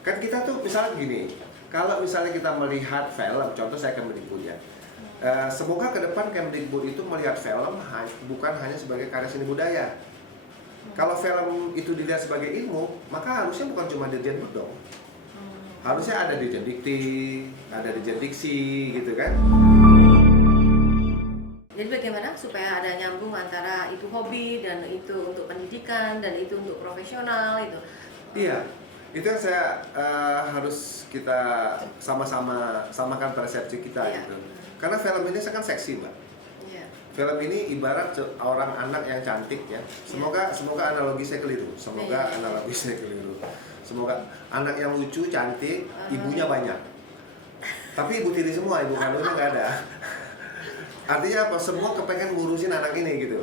Kan kita tuh misalnya gini, kalau misalnya kita melihat film, contoh saya Kemdikbud ya. Semoga ke depan Kemdikbud itu melihat film bukan hanya sebagai karya seni budaya. Kalau film itu dilihat sebagai ilmu, maka harusnya bukan cuma Dirjen Bud dong. Harusnya ada Dirjen Dikti, ada Dirjen Diksi gitu kan. Jadi bagaimana supaya ada nyambung antara itu hobi dan itu untuk pendidikan dan itu untuk profesional itu? Iya, itu yang saya harus kita sama-sama samakan persepsi kita Iya. gitu. Karena film ini kan seksi, Mbak. Iya. Film ini ibarat orang anak yang cantik ya. Semoga analogi saya keliru. Semoga Iya. analogi saya keliru. Semoga anak yang lucu, cantik, ibunya banyak. Tapi ibu tiri semua, ibu kandungnya nggak ada. Artinya apa? Semua kepengen ngurusin anak ini gitu.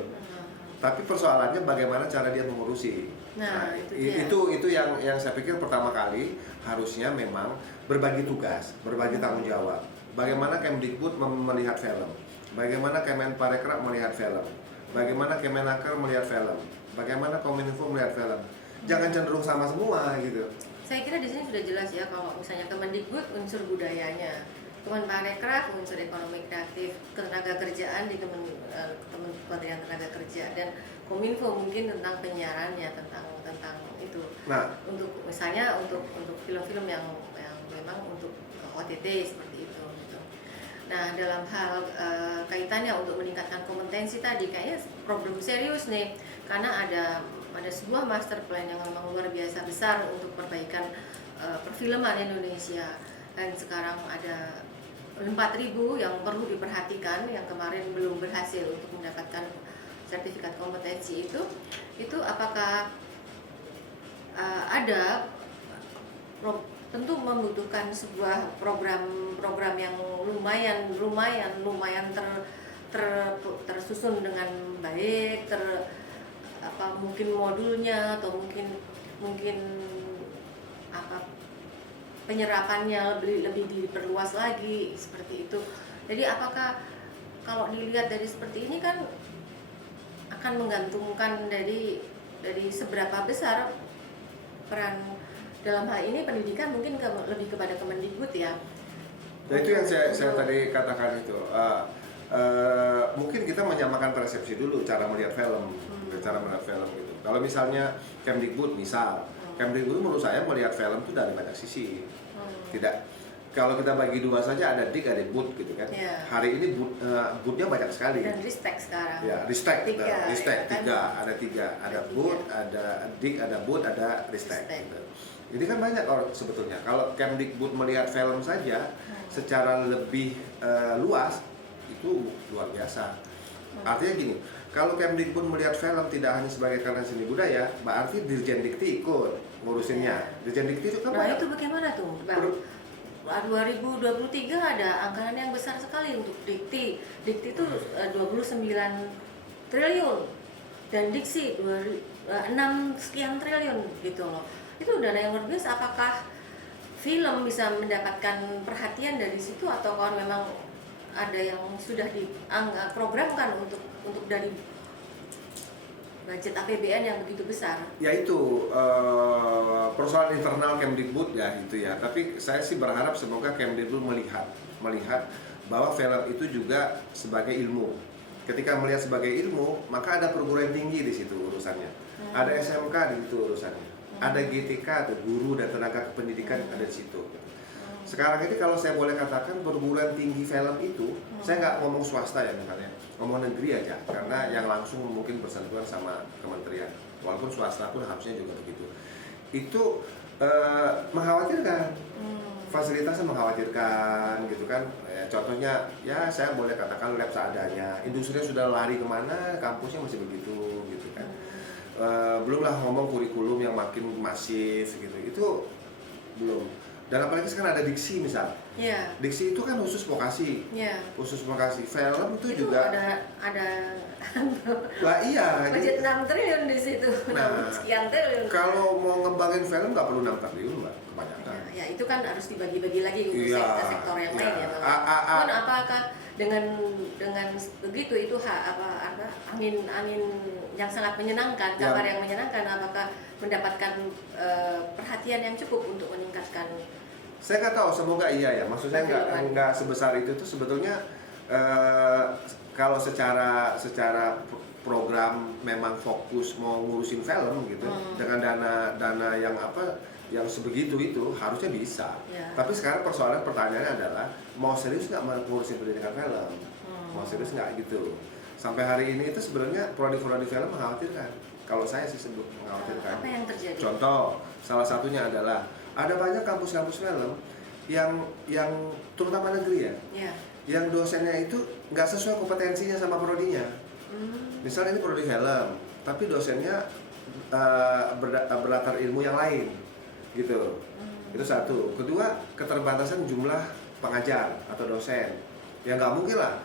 Tapi persoalannya bagaimana cara dia mengurusi. Nah, itu itu yang saya pikir pertama kali harusnya memang berbagi tugas, berbagi tanggung jawab. Bagaimana Kemdikbud melihat film, bagaimana Kemenparekraf melihat film, bagaimana Kemenaker melihat film, bagaimana Kominfo melihat film. Jangan cenderung sama semua gitu. Saya kira di sini sudah jelas ya, kalau misalnya Kemendikbud unsur budayanya, Kemenparekraf unsur ekonomi kreatif, ketenaga kerjaan di Kementerian Tenaga Kerja, dan Kominfo mungkin tentang penyiarannya, tentang itu. Nah, Untuk misalnya untuk film-film yang memang untuk OTT seperti itu gitu. Nah, dalam hal kaitannya untuk meningkatkan kompetensi tadi, kayaknya problem serius nih, karena ada sebuah master plan yang memang luar biasa besar untuk perbaikan perfilman Indonesia, dan sekarang ada 4.000 yang perlu diperhatikan, yang kemarin belum berhasil untuk mendapatkan sertifikat kompetensi itu apakah ada tentu membutuhkan sebuah program yang lumayan tersusun dengan baik, mungkin modulnya atau mungkin apa penyerapannya lebih diperluas lagi seperti itu. Jadi apakah kalau dilihat dari seperti ini kan akan menggantungkan dari seberapa besar peran dalam hal ini pendidikan, mungkin lebih kepada Kemendikbud ya. nah itu yang saya tadi katakan itu. Mungkin kita menyamakan persepsi dulu cara melihat film, cara melihat film gitu. Kalau misalnya Kemdikbud Kemdikbud menurut saya melihat film itu dari banyak sisi. Tidak, kalau kita bagi dua saja, ada dik, ada bud gitu kan. Yeah. Hari ini budnya banyak sekali. Dan ristek sekarang. Ya, ristek tiga, ada tiga, ada bud, ada dik, ada bud, ada ristek. Gitu. Ini kan banyak orang sebetulnya. Kalau Kemdikbud melihat film saja secara lebih luas, itu luar biasa. Artinya gini, kalau Kemdikbud melihat film tidak hanya sebagai karya seni budaya, berarti Dirjen Dikti ikut ngurusinnya. Dirjen Dikti itu kan itu bagaimana tuh, Bang? 2023 ada anggaran yang besar sekali untuk Dikti. Dikti itu 29 triliun dan Diksi 6 sekian triliun gitu loh. Itu dana yang luar biasa. Apakah film bisa mendapatkan perhatian dari situ, atau kalau memang ada yang sudah diprogramkan untuk dari budget APBN yang begitu besar? Ya itu persoalan internal Kemdikbud ya itu ya. Tapi saya sih berharap semoga Kemdikbud melihat bahwa film itu juga sebagai ilmu. Ketika melihat sebagai ilmu, maka ada perguruan tinggi di situ urusannya. Ada SMK di situ urusannya. Ada GTK atau guru dan tenaga kependidikan ada di situ. Sekarang ini kalau saya boleh katakan perguruan tinggi film itu, saya nggak ngomong swasta ya misalnya, ngomong negeri aja, karena yang langsung mungkin bersentuhan sama kementerian, walaupun swasta pun harusnya juga begitu. Itu mengkhawatirkan, fasilitasnya mengkhawatirkan gitu kan. Contohnya ya saya boleh katakan lab seadanya, industrinya sudah lari kemana, kampusnya masih begitu gitu kan. Belumlah ngomong kurikulum yang makin masif gitu, itu belum. Dan apalagi sekarang ada diksi misal. Yeah. Diksi itu kan khusus vokasi. Yeah. Khusus vokasi. Film itu juga ada lah iya. Budget 6 triliun di situ. Nah, sekian triliun. Kalau mau ngembangin film nggak perlu 6 triliun, Mbak. kebanyakan. Ya, itu kan harus dibagi-bagi lagi untuk Iya, sektor yang lain ya. Cuman apakah dengan begitu itu angin yang sangat menyenangkan, kabar yang menyenangkan, apakah mendapatkan perhatian yang cukup untuk meningkatkan? Saya nggak tahu, semoga iya ya. Maksud saya nggak sebesar itu tuh sebetulnya. Kalau secara program memang fokus mau ngurusin film gitu dengan dana yang sebegitu itu harusnya bisa. Tapi sekarang pertanyaannya adalah mau serius nggak ngurusin pendidikan film? Mau serius nggak gitu? Sampai hari ini itu sebenarnya prodi-prodi film mengkhawatirkan. Kalau saya sih sebut mengkhawatirkan. Apa yang terjadi? Contoh, salah satunya adalah ada banyak kampus-kampus film yang terutama negeri ya. Yang dosennya itu nggak sesuai kompetensinya sama prodinya. Misalnya ini prodi film, tapi dosennya berlatar ilmu yang lain, gitu. Itu satu. Kedua, keterbatasan jumlah pengajar atau dosen. Ya nggak mungkin lah.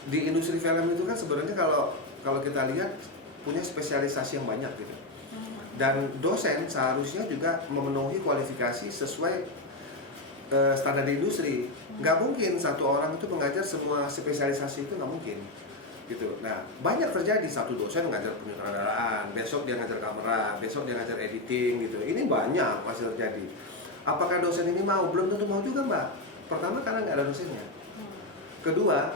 Di industri film itu kan sebenarnya kalau kita lihat punya spesialisasi yang banyak gitu. Dan dosen seharusnya juga memenuhi kualifikasi sesuai standar di industri. Nggak mungkin satu orang itu mengajar semua spesialisasi, itu nggak mungkin gitu. Nah, banyak terjadi satu dosen ngajar penyutradaraan, besok dia ngajar kamera, besok dia ngajar editing gitu. Ini banyak masih terjadi. Apakah dosen ini mau? Belum tentu mau juga, Mbak. Pertama, karena nggak ada dosennya. Kedua,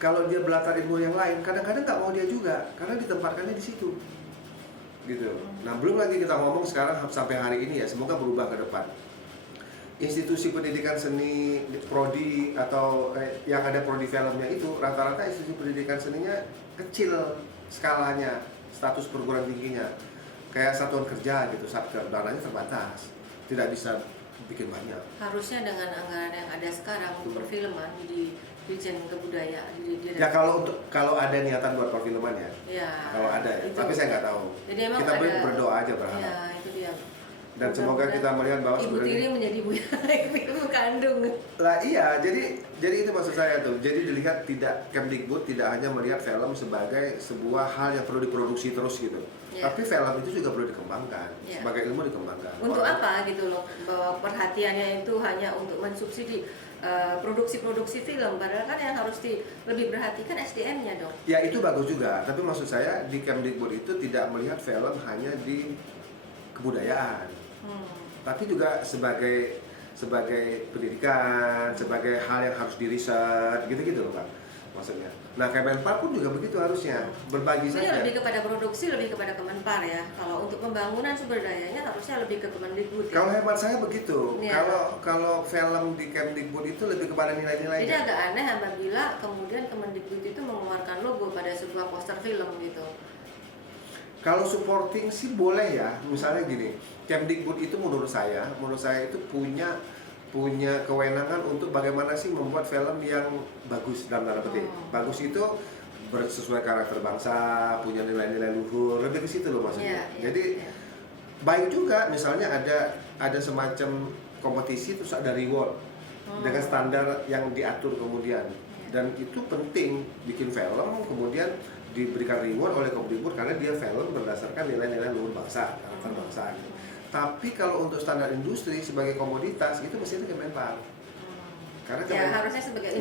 kalau dia belajar ilmu yang lain, kadang-kadang nggak mau dia juga karena ditempatkannya di situ gitu. Nah, belum lagi kita ngomong sekarang sampai hari ini ya, semoga berubah ke depan. Institusi pendidikan seni prodi atau yang ada prodi filmnya itu rata-rata institusi pendidikan seninya kecil skalanya, status perguruan tingginya kayak satuan kerja gitu, satker, dananya terbatas, tidak bisa bikin banyak. Harusnya dengan anggaran yang ada sekarang untuk perfilman di Dirjen Kebudayaan ya kalau ada niatan buat perfilman ya, kalau ada ya, tapi saya nggak tahu. Jadi kita berdoa aja berharap. Ya, itu dia. Dan semoga kita melihat bahwa ibu tiri menjadi ibu kandung. Lah iya, jadi itu maksud saya tuh. Jadi dilihat Kemdikbud tidak hanya melihat film sebagai sebuah hal yang perlu diproduksi terus gitu. Tapi film itu juga perlu dikembangkan, sebagai ilmu dikembangkan. Untuk apa gitu loh, bahwa perhatiannya itu hanya untuk mensubsidi produksi-produksi film, padahal kan yang harus lebih perhatikan SDM-nya dong. Ya itu bagus juga, tapi maksud saya di Kemdikbud itu tidak melihat film hanya di kebudayaan. Tapi juga sebagai pendidikan, sebagai hal yang harus diriset, gitu-gitu loh Pak, maksudnya. Nah, Kemenpar pun juga begitu harusnya, berbagi saja. Lebih kepada produksi, lebih kepada Kemenpar ya. Kalau untuk pembangunan sumber dayanya harusnya lebih ke Kemendikbud. Kalau hemat saya begitu. Kalau film di Kemdikbud itu lebih kepada nilai-nilainya. Jadi agak aneh apabila kemudian Kemendikbud itu mengeluarkan logo pada sebuah poster film gitu. Kalau supporting sih boleh ya, misalnya gini, Kemdikbud itu menurut saya itu punya kewenangan untuk bagaimana sih membuat film yang bagus dalam tanda petik. Bagus itu sesuai karakter bangsa, punya nilai-nilai luhur, lebih ke situ loh maksudnya. Jadi baik juga misalnya ada semacam kompetisi terus ada reward dengan standar yang diatur kemudian. Dan itu penting bikin film kemudian diberikan reward oleh Kemdikbud karena dia film berdasarkan nilai-nilai luhur bangsa, karakter bangsa. Tapi kalau untuk standar industri sebagai komoditas itu mestinya Kemenpar. Karena harusnya sebagai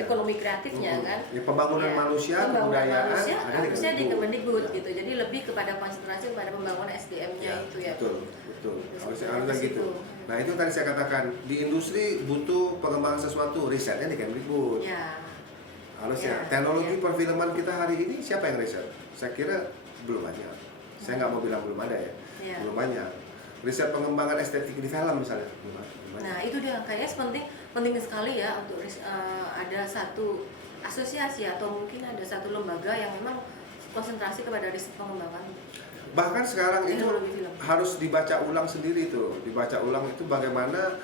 ekonomi kreatifnya kan. Ya, pembangunan manusia, kebudayaan harusnya di Kemendikbud gitu. Jadi lebih kepada konsentrasi kepada pembangunan SDM-nya itu ya. Betul. Harusnya gitu. Nah, itu tadi saya katakan di industri butuh pengembangan sesuatu, risetnya di Kemdikbud. Harusnya teknologi perfilman kita hari ini siapa yang riset? Saya kira belum banyak. Saya nggak mau bilang belum ada ya. Belum banyak. Riset pengembangan estetik di film misalnya belum banyak. Nah itu dia kayaknya penting sekali ya untuk ada satu asosiasi atau mungkin ada satu lembaga yang memang konsentrasi kepada riset pengembangan. Bahkan sekarang itu harus dibaca ulang sendiri tuh, dibaca ulang itu bagaimana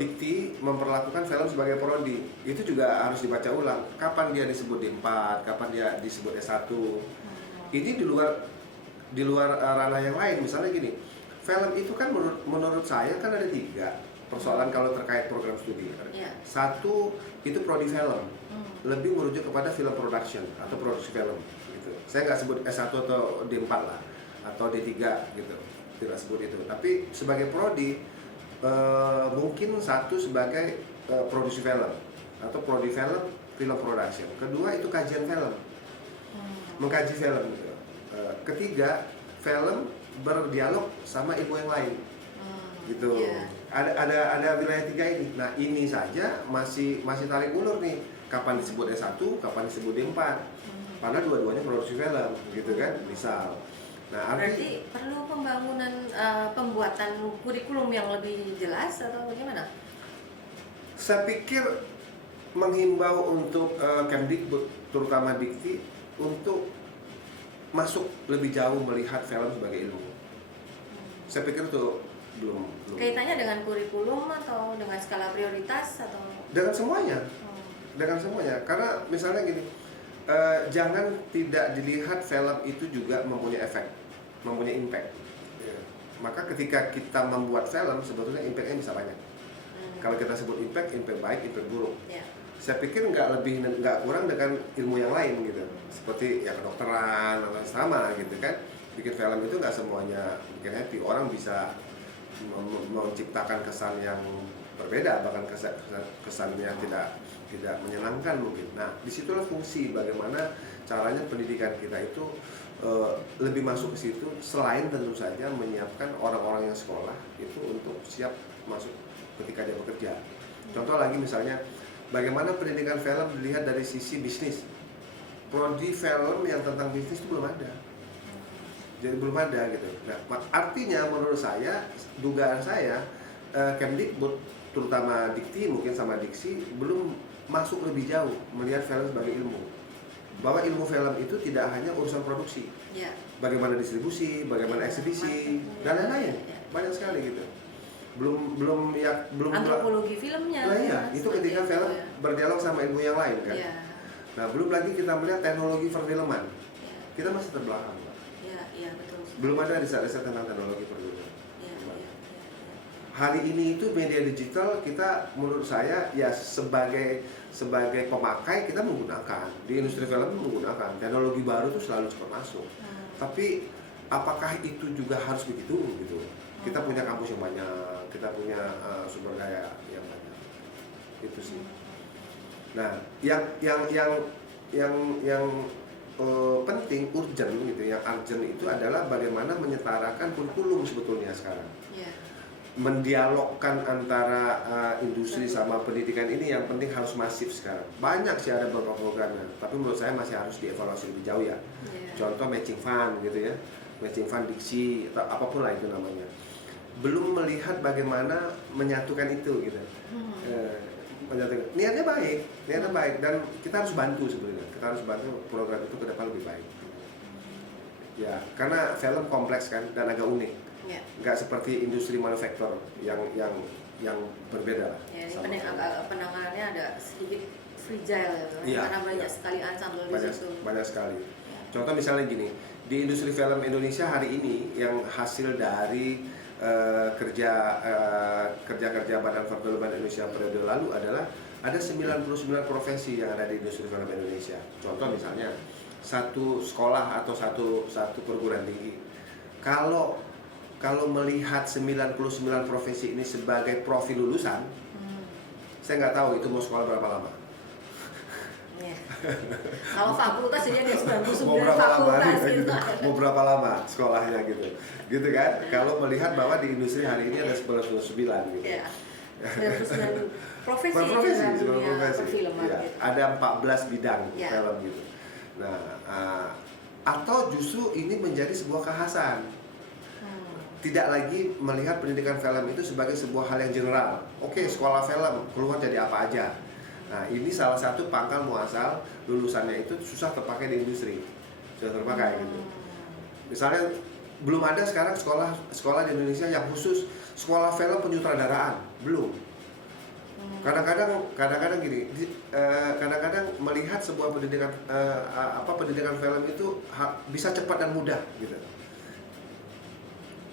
Dikti memperlakukan film sebagai prodi. Itu juga harus dibaca ulang. Kapan dia disebut D4, kapan dia disebut S1. Ini di luar ranah yang lain. Misalnya gini, film itu kan menurut saya kan ada 3 persoalan kalau terkait program studi. Satu itu prodi film, lebih merujuk kepada film production atau produksi film gitu. Saya nggak sebut S1 atau D4 lah atau D3 gitu. tidak sebut itu. Tapi sebagai prodi mungkin satu sebagai produksi film atau prodi film production. Kedua itu kajian film, mengkaji film gitu. Ketiga, film berdialog sama ilmu yang lain gitu. Iya. Ada wilayah tiga ini. Nah, ini saja masih tarik ulur nih. Kapan disebut S1, kapan disebut D4. Padahal dua-duanya produksi film gitu kan, misal. Nah, Berarti perlu pembuatan kurikulum yang lebih jelas atau bagaimana? saya pikir menghimbau untuk Kemdikbud, terutama Dikti, untuk masuk lebih jauh melihat film sebagai ilmu. Saya pikir itu belum. Kaitannya dengan kurikulum atau dengan skala prioritas atau? Dengan semuanya, karena misalnya gini, jangan tidak dilihat film itu juga mempunyai efek, mempunyai impact. Maka ketika kita membuat film, sebetulnya impactnya bisa banyak. Kalau kita sebut impact baik, impact buruk. Ya. Saya pikir nggak kurang dengan ilmu yang lain gitu, seperti ya kedokteran atau sama gitu kan. Bikin film itu nggak semuanya bikin happy. Orang bisa menciptakan kesan yang berbeda, bahkan kesan yang tidak menyenangkan mungkin. Nah, disitulah fungsi bagaimana caranya pendidikan kita itu lebih masuk ke situ, selain tentu saja menyiapkan orang-orang yang sekolah itu untuk siap masuk ketika dia bekerja. Contoh lagi misalnya, bagaimana pendidikan film dilihat dari sisi bisnis. Prodi film yang tentang bisnis itu belum ada. Jadi belum ada gitu. Nah, artinya menurut saya, dugaan saya, Kemdikbud, terutama Dikti mungkin sama Diksi, belum masuk lebih jauh melihat film sebagai ilmu. Bahwa ilmu film itu tidak hanya urusan produksi. Ya. Bagaimana distribusi, bagaimana eksibisi, dan lain-lain. Banyak sekali gitu. Belum Antropologi filmnya. Nah, iya, itu ketika film ya. berdialog sama ilmu yang lain kan. Ya. Nah, belum lagi kita melihat teknologi perfilman. Ya. Kita masih terbelakang, Pak. Iya, betul. Belum ada riset-riset tentang teknologi perfilman. Ya. Hari ini itu media digital kita, menurut saya ya sebagai pemakai kita menggunakan, di industri film menggunakan teknologi baru itu selalu cepat masuk. Tapi apakah itu juga harus begitu gitu? Kita punya kampus yang banyak, kita punya sumber daya yang banyak. Itu sih. Nah, yang penting, urgent gitu, yang urgent itu adalah bagaimana menyetarakan kurikulum sebetulnya sekarang. Ya. Mendialogkan antara industri sama pendidikan ini yang penting harus masif sekarang. Banyak sih ada beberapa programnya, tapi menurut saya masih harus dievaluasi lebih jauh ya. Contoh matching fund gitu ya, matching fund Diksi atau apapun lah itu namanya. Belum melihat bagaimana menyatukan itu gitu. Niatnya baik dan kita harus bantu sebenarnya. Kita harus bantu program itu ke depan lebih baik. Ya, karena film kompleks kan dan agak unik. Ya. Nggak seperti industri manufaktur yang berbeda lah. Ya, ini penanganannya ada sedikit fragile ya, karena banyak sekali ensemble di situ. Banyak sekali. Ya. Contoh misalnya gini, di industri film Indonesia hari ini yang hasil dari kerja Badan Perfilman Indonesia periode lalu adalah ada 99 profesi yang ada di industri film Indonesia. Contoh misalnya satu sekolah atau satu perguruan tinggi. Kalau melihat 99 profesi ini sebagai profil lulusan, saya nggak tahu itu mau sekolah berapa lama. Ya. Kalau fakultas jadi ada 99 fakultas gitu. Mau berapa lama sekolahnya gitu kan? Kalau melihat bahwa di industri hari ini ada 99 gitu. Ya. 99 profesi perfilman ya. gitu. Ada 14 bidang ya. film gitu. Nah, atau justru ini menjadi sebuah kekhasan. Tidak lagi melihat pendidikan film itu sebagai sebuah hal yang general. Oke, sekolah film keluar jadi apa aja. Nah, ini salah satu pangkal muasal lulusannya itu susah terpakai di industri. Sudah terpakai gitu. Misalnya belum ada sekarang sekolah di Indonesia yang khusus sekolah film penyutradaraan, belum. Kadang-kadang gini, kadang-kadang melihat sebuah pendidikan film itu bisa cepat dan mudah gitu.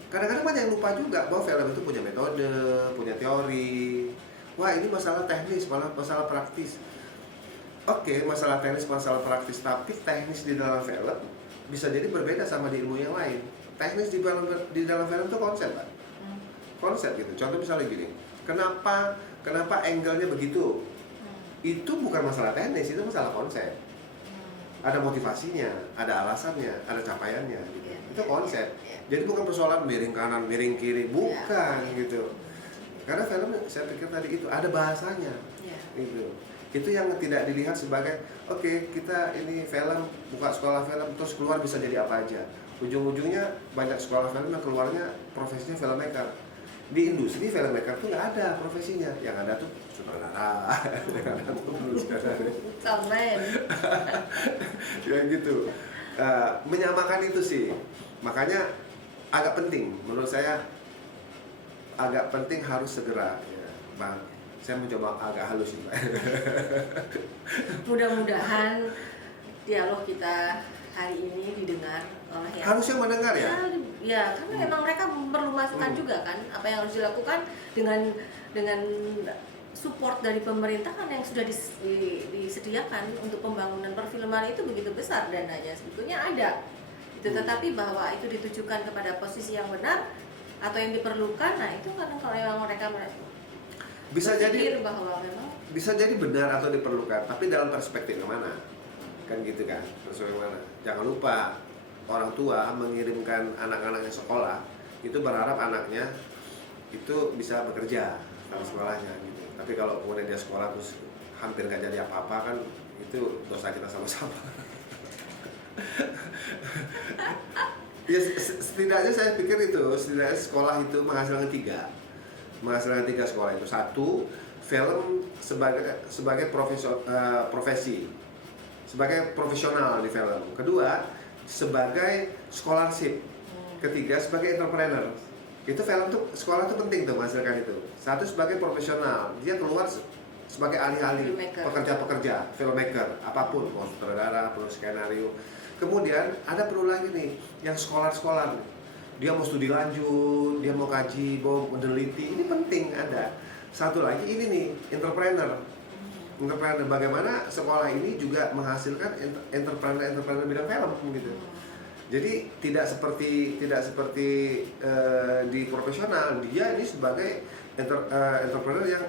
Kadang-kadang banyak yang lupa juga bahwa film itu punya metode, punya teori. Wah, ini masalah teknis, masalah praktis. Oke, masalah teknis, masalah praktis, tapi teknis di dalam film bisa jadi berbeda sama di ilmu yang lain. teknis di dalam film itu konsep, Pak. Konsep gitu. Contoh misalnya gini, kenapa angle-nya begitu? Itu bukan masalah teknis, itu masalah konsep. Ada motivasinya, ada alasannya, ada capaiannya gitu. Itu konsep. Jadi bukan persoalan miring kanan, miring kiri, bukan gitu. Karena film saya pikir tadi itu ada bahasanya. Gitu. Itu yang tidak dilihat sebagai oke, kita ini film, buka sekolah film terus keluar bisa jadi apa aja. Ujung-ujungnya banyak sekolah film yang keluarnya profesinya filmmaker. Di industri filmmaker tuh nggak ada profesinya, yang ada tuh sutradara, yang ada tuh penulis skenario. Ya gitu. Menyamakan itu sih, makanya agak penting menurut saya, agak penting harus segera ya, Bang. Saya mencoba agak halus sih, Pak. Mudah-mudahan dialog kita hari ini didengar oleh yang Harusnya mendengar ya. Ya, karena memang mereka perlu masukan juga kan, apa yang harus dilakukan dengan support dari pemerintah kan yang sudah disediakan untuk pembangunan perfilman itu begitu besar dananya sebetulnya ada. Itu tetapi bahwa itu ditujukan kepada posisi yang benar atau yang diperlukan, nah itu kan kalau memang mereka bisa jadi bahwa memang bisa jadi benar atau diperlukan, tapi dalam perspektif kemana, kan gitu kan, perspektif mana. Jangan lupa orang tua mengirimkan anak-anaknya sekolah itu berharap anaknya itu bisa bekerja dalam sekolahnya gitu. Tapi kalau kemudian dia sekolah terus hampir nggak jadi apa-apa, kan itu dosa kita sama-sama. Ya setidaknya saya pikir itu, setidaknya sekolah itu menghasilkan tiga sekolah itu. Satu, film sebagai profesi, sebagai profesional di film. Kedua, sebagai scholarship. Ketiga, sebagai entrepreneur. Itu film tuh, sekolah tuh penting tuh menghasilkan itu. Satu, sebagai profesional, dia keluar sebagai ahli-ahli, pekerja-pekerja, filmmaker, apapun, mau sutradara, penulis skenario. Kemudian ada perlu lagi nih yang scholar. Dia mau studi lanjut, dia mau kaji, mau meneliti, ini penting ada. Satu lagi ini nih, entrepreneur. Bagaimana sekolah ini juga menghasilkan entrepreneur bidang film gitu. Jadi tidak seperti di profesional, dia ini sebagai entrepreneur yang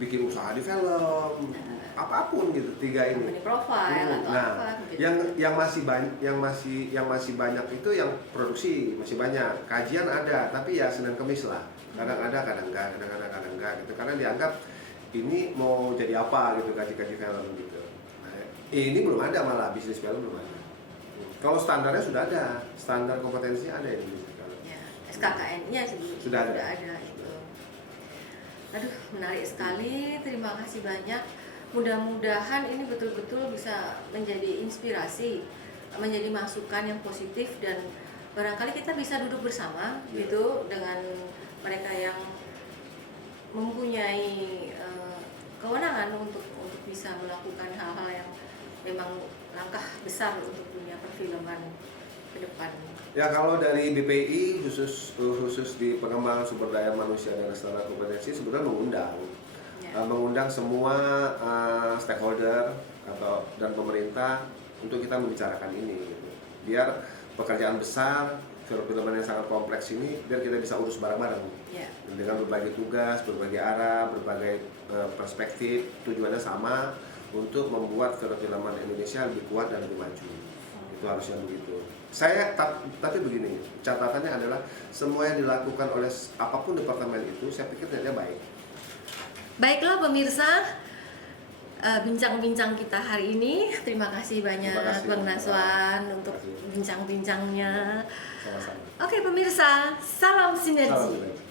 bikin usaha di film, apapun gitu, tiga ini. Profile atau nah, apa gitu. yang masih banyak itu yang produksi masih banyak, kajian ada, tapi ya Senin Kemis lah, kadang ada, kadang enggak gitu, karena dianggap ini mau jadi apa gitu, kaji film gitu. Nah, ini belum ada, malah bisnis film belum ada. Kalau standarnya sudah ada, standar kompetensinya ada di bisnis film. Ya, SKKN-nya sudah ada itu. Aduh, menarik sekali. Terima kasih banyak. Mudah-mudahan ini betul-betul bisa menjadi inspirasi, menjadi masukan yang positif, dan barangkali kita bisa duduk bersama gitu dengan mereka yang mempunyai kewenangan untuk bisa melakukan hal-hal yang memang langkah besar untuk dunia perfilman ke depan. Ya, kalau dari BPI khusus di pengembangan sumber daya manusia dan standar kompetensi sebetulnya mengundang semua stakeholder dan pemerintah untuk kita membicarakan ini gitu. Biar pekerjaan besar film-filman yang sangat kompleks ini biar kita bisa urus bareng-bareng dengan berbagai tugas, berbagai arah, berbagai perspektif. Tujuannya sama, untuk membuat film-filman Indonesia lebih kuat dan lebih maju. Itu harusnya begitu. Tapi begini, catatannya adalah semua yang dilakukan oleh apapun departemen itu, saya pikir niatnya baik. Baiklah pemirsa, bincang-bincang kita hari ini. Terima kasih banyak Bang Naswan untuk bincang-bincangnya. Sama-sama. Oke pemirsa, salam sinergi. Salam sinergi.